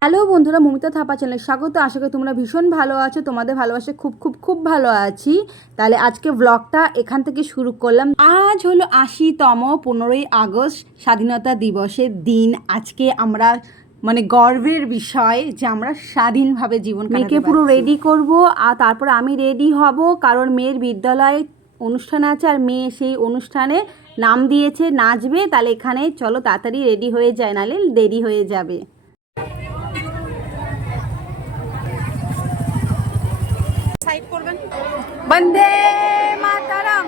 Hello বন্ধুরা, মমিতা থাপা চ্যানেলে স্বাগত। আশা করি তোমরা ভীষণ ভালো আছো। তোমাদের ভালোবাসে খুব খুব খুব ভালো আছি। তাহলে আজকে ব্লগটা এখান থেকে শুরু করলাম। আজ হলো ৮০তম 15ই আগস্ট স্বাধীনতা দিবসের দিন। আজকে আমরা মানে গর্বের বিষয় যে আমরা স্বাধীনভাবে জীবন মেয়েকে পুরো রেডি করব, আর তারপর আমি রেডি হব, কারণ মেয়ের বিদ্যালয়ে অনুষ্ঠান আছে আর মেয়ে সেই অনুষ্ঠানে নাম দিয়েছে, নাচবে। তাহলে এখানে চলো তাড়াতাড়ি রেডি হয়ে যায়, নাহলে দেরি হয়ে যাবে। বন্দে মাতারাম,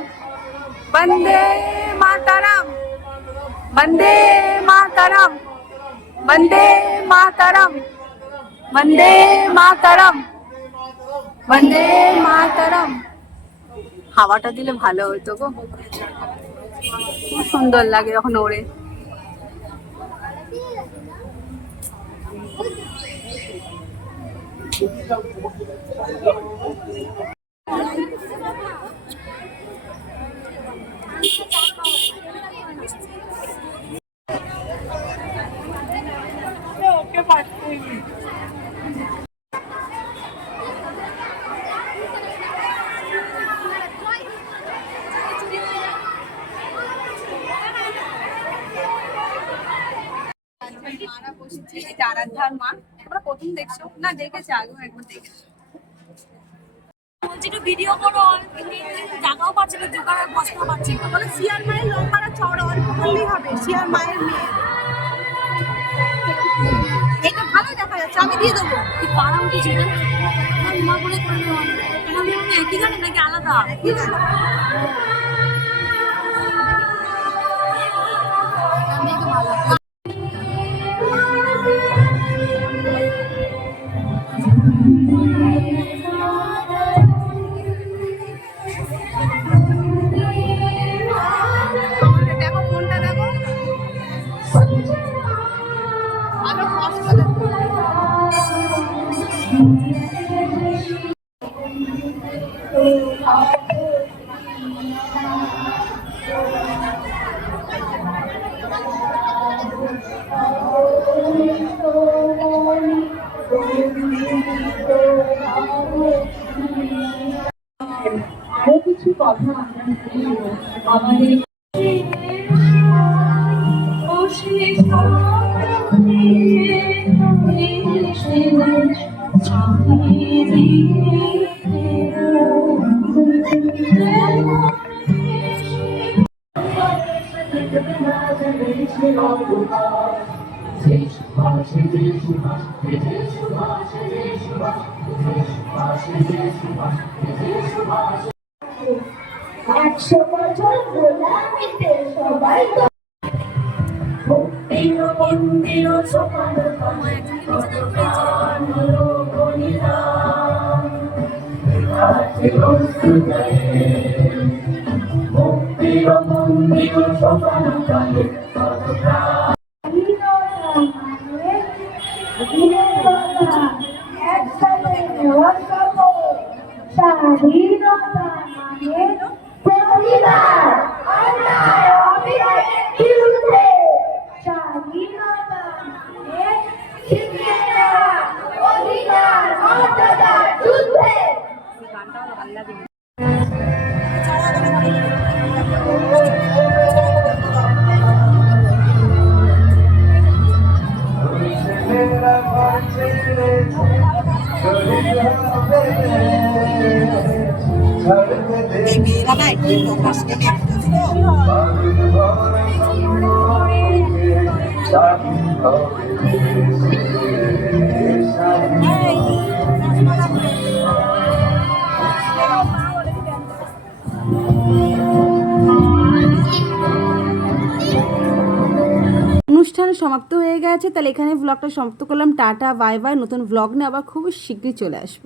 বন্দে মাতারাম, বন্দে মাতারাম, বন্দে মাতারাম, বন্দে মাতারাম, বন্দে মাতারাম। হাওয়াটা দিলে ভালো হতো গো, খুব সুন্দর লাগে যখন ওড়ে। মারা বসেছে, এটা আরাধ্যার মা। তোমরা প্রথম দেখছো না? দেখেছে আগেও একবার দেখেছো। বলছি একটু ভিডিও করো, জায়গাও পাচ্ছে না, দোকানে বসতেও পারছি না। বলে শিয়ার মায়ের লম্বাটা চওড়া অল্প করলেই হবে। শিয়ার মায়ের মেয়ে এটা ভালো দেখা যাচ্ছে, আমি দিয়ে দেবো। পাড়াও কিছু না, মা বলে করে নেওয়া। আমি একই গানে নাকি আলাদা? দেখো ফোনটা দেখো, ভালো কষ্ট দেখো। আরো কিছু কথা আমরা বলবো আমাদের একশো বছর গোলামিতে সবাই মন্দির সকাল মন্দির সকাল স্বাধীনতা মানে প্রতিবাদ অন্যায় অবিচারের বিরুদ্ধে, স্বাধীনতা মানে শিখিয়ে দেওয়া অধিকার মর্যাদার যুদ্ধে। মেয়েরা না একটু লোকাসকে অনুষ্ঠান সমাপ্ত হয়ে গেছে। তাহলে এখানে ব্লগটা সমাপ্ত করলাম। Tata, bye bye. নতুন ব্লগ নিয়ে আবার খুব শীঘ্রই চলে আসবো।